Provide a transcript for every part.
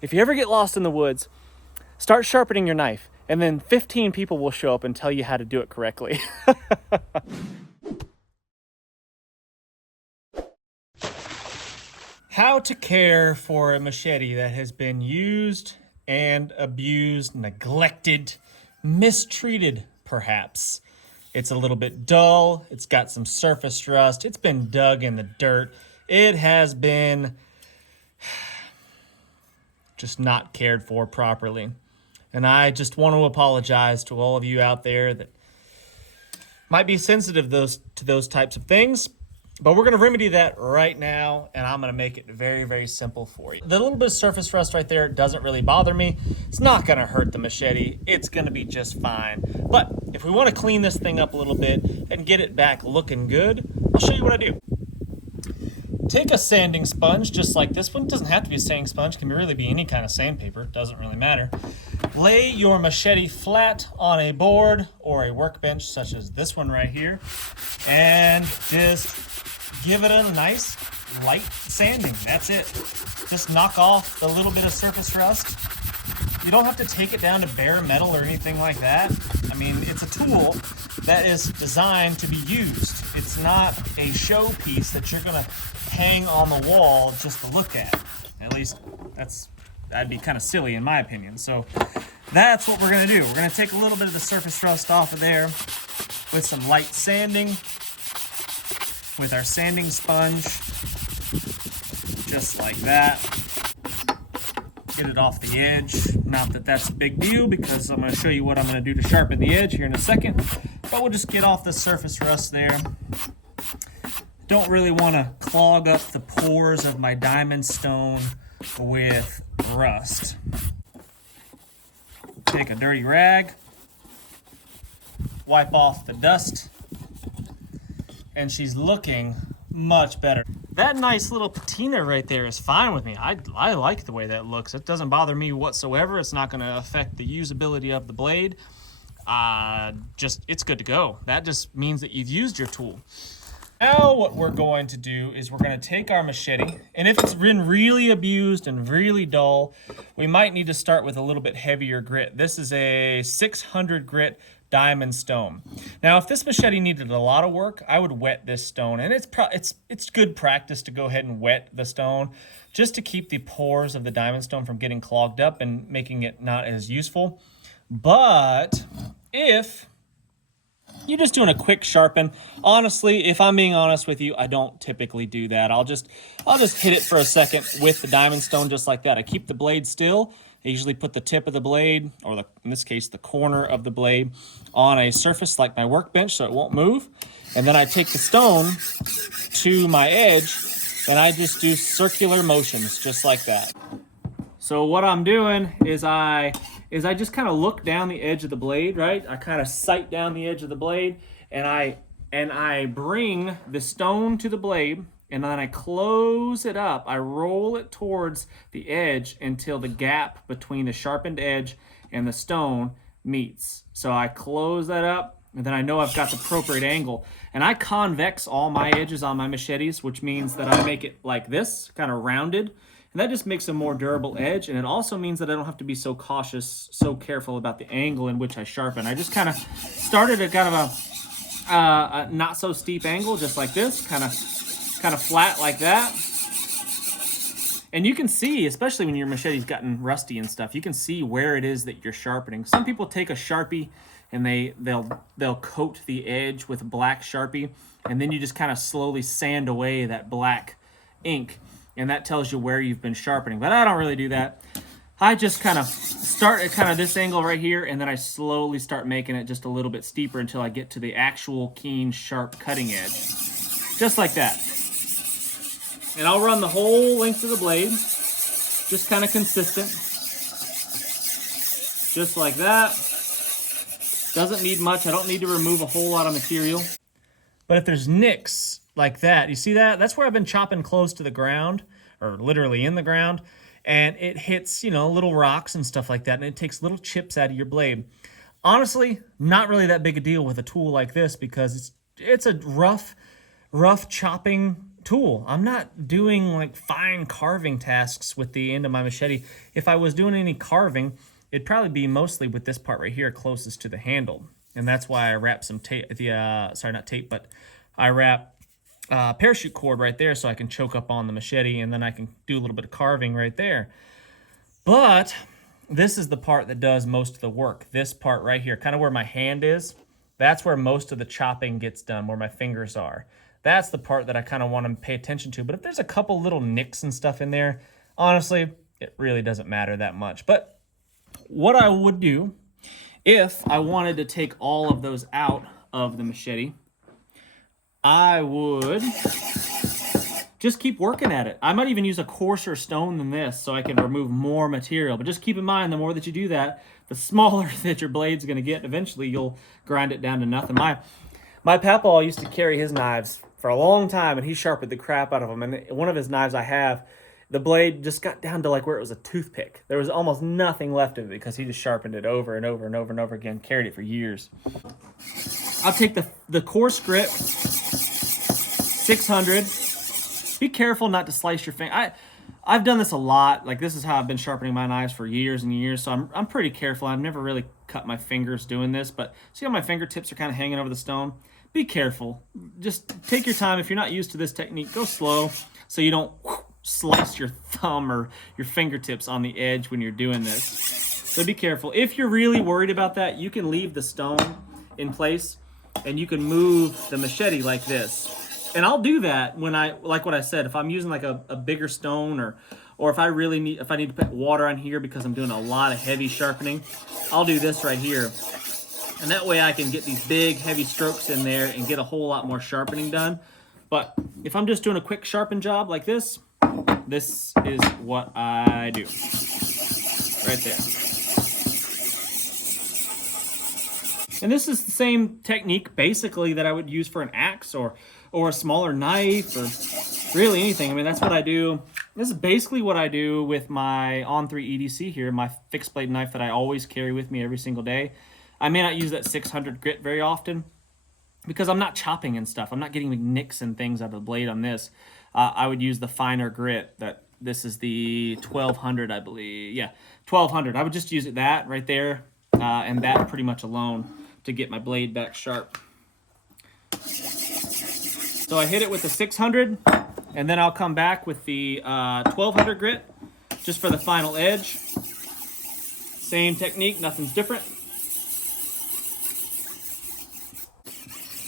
if you ever get lost in the woods, start sharpening your knife, and then 15 people will show up and tell you how to do it correctly. How to care for a machete that has been used and abused, neglected, mistreated, perhaps. It's a little bit dull. It's got some surface rust. It's been dug in the dirt. It has been just not cared for properly. And I just want to apologize to all of you out there that might be sensitive to those types of things. But we're going to remedy that right now, and I'm going to make it very, very simple for you. The little bit of surface rust right there doesn't really bother me. It's not going to hurt the machete. It's going to be just fine. But if we want to clean this thing up a little bit and get it back looking good, I'll show you what I do. Take a sanding sponge, just like this one. It doesn't have to be a sanding sponge. It can really be any kind of sandpaper. It doesn't really matter. Lay your machete flat on a board or a workbench, such as this one right here, and just give it a nice light sanding. That's it. Just knock off the little bit of surface rust. You don't have to take it down to bare metal or anything like that. I mean, it's a tool that is designed to be used. It's not a show piece that you're gonna hang on the wall just to look at. At least that'd be kind of silly in my opinion. So that's what we're gonna do. We're gonna take a little bit of the surface rust off of there with some light sanding, with our sanding sponge, just like that. Get it off the edge. Not that that's a big deal, because I'm going to show you what I'm going to do to sharpen the edge here in a second. But we'll just get off the surface rust there. Don't really want to clog up the pores of my diamond stone with rust. Take a dirty rag, wipe off the dust, and she's looking much better. That nice little patina right there is fine with me. I like the way that looks. It doesn't bother me whatsoever. It's not going to affect the usability of the blade. It's good to go. That just means that you've used your tool. Now what we're going to do is we're going to take our machete, and if it's been really abused and really dull, we might need to start with a little bit heavier grit. This is a 600 grit diamond stone. Now, if this machete needed a lot of work, I would wet this stone, and it's good practice to go ahead and wet the stone just to keep the pores of the diamond stone from getting clogged up and making it not as useful. But if you're just doing a quick sharpen, honestly, if I'm being honest with you, I don't typically do that. I'll just hit it for a second with the diamond stone just like that. I keep the blade still. I usually put the tip of the blade, or in this case, the corner of the blade, on a surface like my workbench so it won't move. And then I take the stone to my edge, and I just do circular motions just like that. So what I'm doing is I just kind of look down the edge of the blade, right? I kind of sight down the edge of the blade, and I bring the stone to the blade, and then I close it up. I roll it towards the edge until the gap between the sharpened edge and the stone meets. So I close that up, and then I know I've got the appropriate angle. And I convex all my edges on my machetes, which means that I make it like this, kind of rounded. And that just makes a more durable edge. And it also means that I don't have to be so cautious, so careful about the angle in which I sharpen. I just kind of started at kind of a not so steep angle, just like this, kind of flat like that. And you can see, especially when your machete's gotten rusty and stuff, you can see where it is that you're sharpening. Some people take a Sharpie and they'll coat the edge with black Sharpie, and then you just kind of slowly sand away that black ink, and that tells you where you've been sharpening. But I don't really do that. I just kind of start at kind of this angle right here, and then I slowly start making it just a little bit steeper until I get to the actual keen, sharp cutting edge. Just like that. And I'll run the whole length of the blade, just kind of consistent. Just like that. Doesn't need much. I don't need to remove a whole lot of material. But if there's nicks like that, you see that? That's where I've been chopping close to the ground, or literally in the ground, and it hits, little rocks and stuff like that, and it takes little chips out of your blade. Honestly, not really that big a deal with a tool like this, because it's a rough chopping tool. I'm not doing like fine carving tasks with the end of my machete. If I was doing any carving, it'd probably be mostly with this part right here closest to the handle. And that's why I wrap some tape, sorry, not tape, but I wrap parachute cord right there so I can choke up on the machete, and then I can do a little bit of carving right there. But this is the part that does most of the work. This part right here, kind of where my hand is, that's where most of the chopping gets done, where my fingers are. That's the part that I kind of want to pay attention to. But if there's a couple little nicks and stuff in there, honestly, it really doesn't matter that much. But what I would do if I wanted to take all of those out of the machete, I would just keep working at it. I might even use a coarser stone than this so I can remove more material. But just keep in mind, the more that you do that, the smaller that your blade's going to get. Eventually, you'll grind it down to nothing. My papaw used to carry his knives for a long time, and he sharpened the crap out of them. And one of his knives I have, the blade just got down to like where it was a toothpick. There was almost nothing left of it because he just sharpened it over and over and over and over again, carried it for years. I'll take the coarse grit, 600. Be careful not to slice your finger. I've done this a lot. Like, this is how I've been sharpening my knives for years and years, so I'm pretty careful. I've never really cut my fingers doing this, but see how my fingertips are kind of hanging over the stone? Be careful. Just take your time. If you're not used to this technique, go slow so you don't slice your thumb or your fingertips on the edge when you're doing this. So be careful. If you're really worried about that, you can leave the stone in place and you can move the machete like this. And I'll do that when like what I said, if I'm using like a bigger stone or if I need to put water on here because I'm doing a lot of heavy sharpening, I'll do this right here. And that way I can get these big heavy strokes in there and get a whole lot more sharpening done. But if I'm just doing a quick sharpen job like this is what I do. Right there. And this is the same technique basically that I would use for an axe or a smaller knife or really anything. I mean, that's what I do. This is basically what I do with my On3 EDC here, my fixed blade knife that I always carry with me every single day. I may not use that 600 grit very often because I'm not chopping and stuff. I'm not getting nicks and things out of the blade on this. I would use the finer grit. This is the 1200, I believe. Yeah, 1200. I would just use that right there and that pretty much alone to get my blade back sharp. So I hit it with the 600, and then I'll come back with the 1200 grit just for the final edge. Same technique, nothing's different.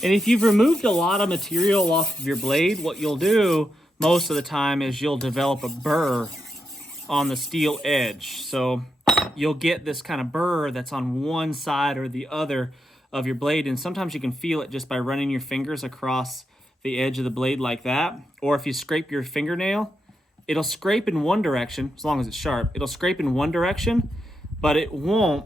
And if you've removed a lot of material off of your blade, what you'll do most of the time is you'll develop a burr on the steel edge. So you'll get this kind of burr that's on one side or the other of your blade, and sometimes you can feel it just by running your fingers across the edge of the blade like that. Or if you scrape your fingernail, it'll scrape in one direction, as long as it's sharp. It'll scrape in one direction, but it won't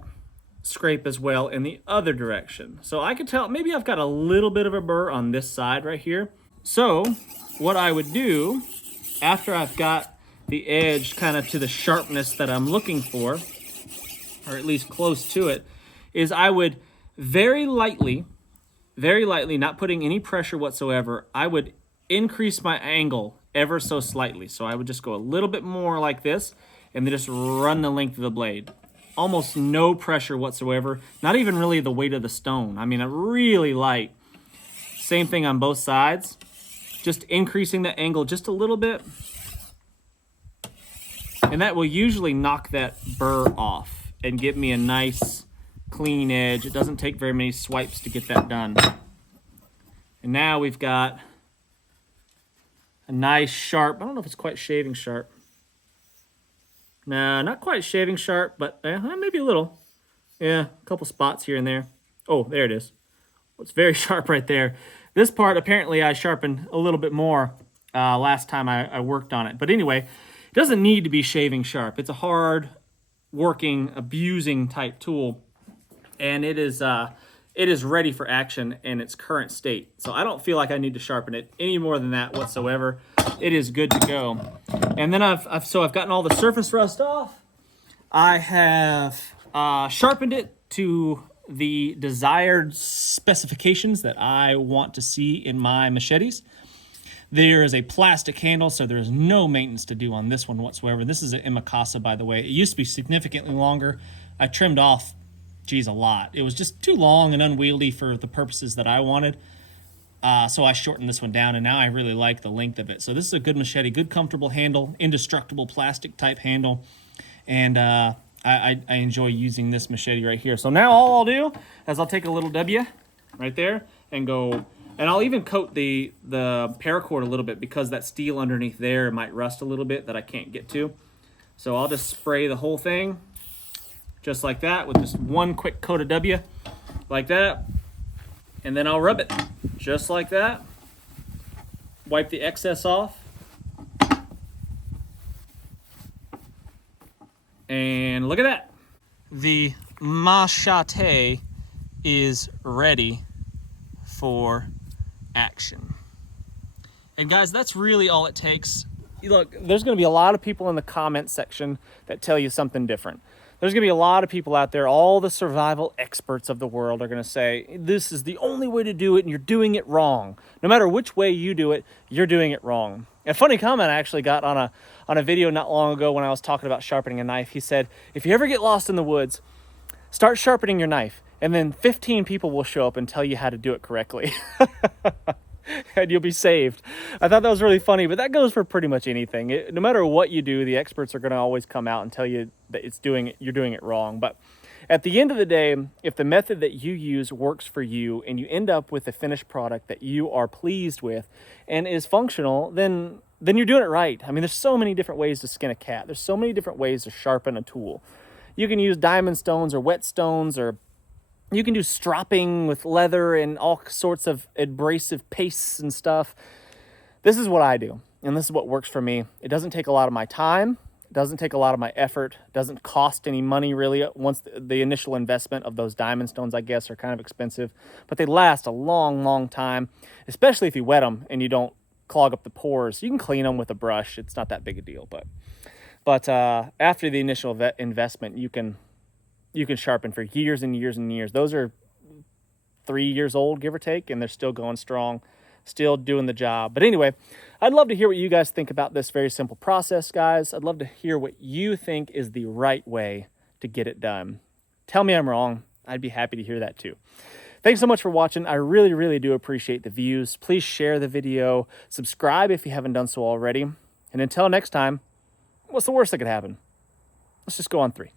scrape as well in the other direction. So I could tell maybe I've got a little bit of a burr on this side right here. So what I would do after I've got the edge kind of to the sharpness that I'm looking for, or at least close to it, is I would very lightly, not putting any pressure whatsoever, I would increase my angle ever so slightly. So I would just go a little bit more like this and then just run the length of the blade. Almost no pressure whatsoever, not even really the weight of the stone. I mean, really light. Same thing on both sides. Just increasing the angle just a little bit. And that will usually knock that burr off and give me a nice clean edge. It doesn't take very many swipes to get that done. And now we've got a nice sharp, I don't know if it's quite shaving sharp. Nah, not quite shaving sharp, but maybe a little. Yeah, a couple spots here and there. Oh, there it is. It's very sharp right there. This part, apparently, I sharpened a little bit more last time I worked on it. But anyway, it doesn't need to be shaving sharp. It's a hard working, abusing type tool. And it is ready for action in its current state. So I don't feel like I need to sharpen it any more than that whatsoever. It is good to go. And then I've gotten all the surface rust off. I have sharpened it to the desired specifications that I want to see in my machetes. There is a plastic handle, so there is no maintenance to do on this one whatsoever. This is an Imakasa, by the way. It used to be significantly longer. I trimmed off, geez, a lot. It was just too long and unwieldy for the purposes that I wanted. So I shortened this one down, and now I really like the length of it. So this is a good machete, good comfortable handle, indestructible plastic type handle. And I enjoy using this machete right here. So now all I'll do is I'll take a little W right there and go, and I'll even coat the paracord a little bit because that steel underneath there might rust a little bit that I can't get to. So I'll just spray the whole thing just like that with just one quick coat of W like that. And then I'll rub it just like that. Wipe the excess off. And look at that. The machete is ready for action. And guys, that's really all it takes. Look, there's going to be a lot of people in the comment section that tell you something different. There's going to be a lot of people out there, all the survival experts of the world are going to say, this is the only way to do it and you're doing it wrong. No matter which way you do it, you're doing it wrong. A funny comment I actually got on a video not long ago when I was talking about sharpening a knife. He said, if you ever get lost in the woods, start sharpening your knife and then 15 people will show up and tell you how to do it correctly. And you'll be saved. I thought that was really funny, but that goes for pretty much anything. No matter what you do, the experts are going to always come out and tell you that you're doing it wrong. But at the end of the day, if the method that you use works for you and you end up with a finished product that you are pleased with and is functional, then you're doing it right. I mean, there's so many different ways to skin a cat. There's so many different ways to sharpen a tool. You can use diamond stones or whetstones, or you can do stropping with leather and all sorts of abrasive pastes and stuff. This is what I do, and this is what works for me. It doesn't take a lot of my time. It doesn't take a lot of my effort. It doesn't cost any money, really. Once the initial investment of those diamond stones, I guess, are kind of expensive, but they last a long, long time, especially if you wet them and you don't clog up the pores. You can clean them with a brush. It's not that big a deal, but after the initial investment, you can sharpen for years and years and years. Those are 3 years old, give or take, and they're still going strong, still doing the job. But anyway, I'd love to hear what you guys think about this very simple process, guys. I'd love to hear what you think is the right way to get it done. Tell me I'm wrong. I'd be happy to hear that too. Thanks so much for watching. I really, really do appreciate the views. Please share the video. Subscribe if you haven't done so already. And until next time, what's the worst that could happen? Let's just go on 3.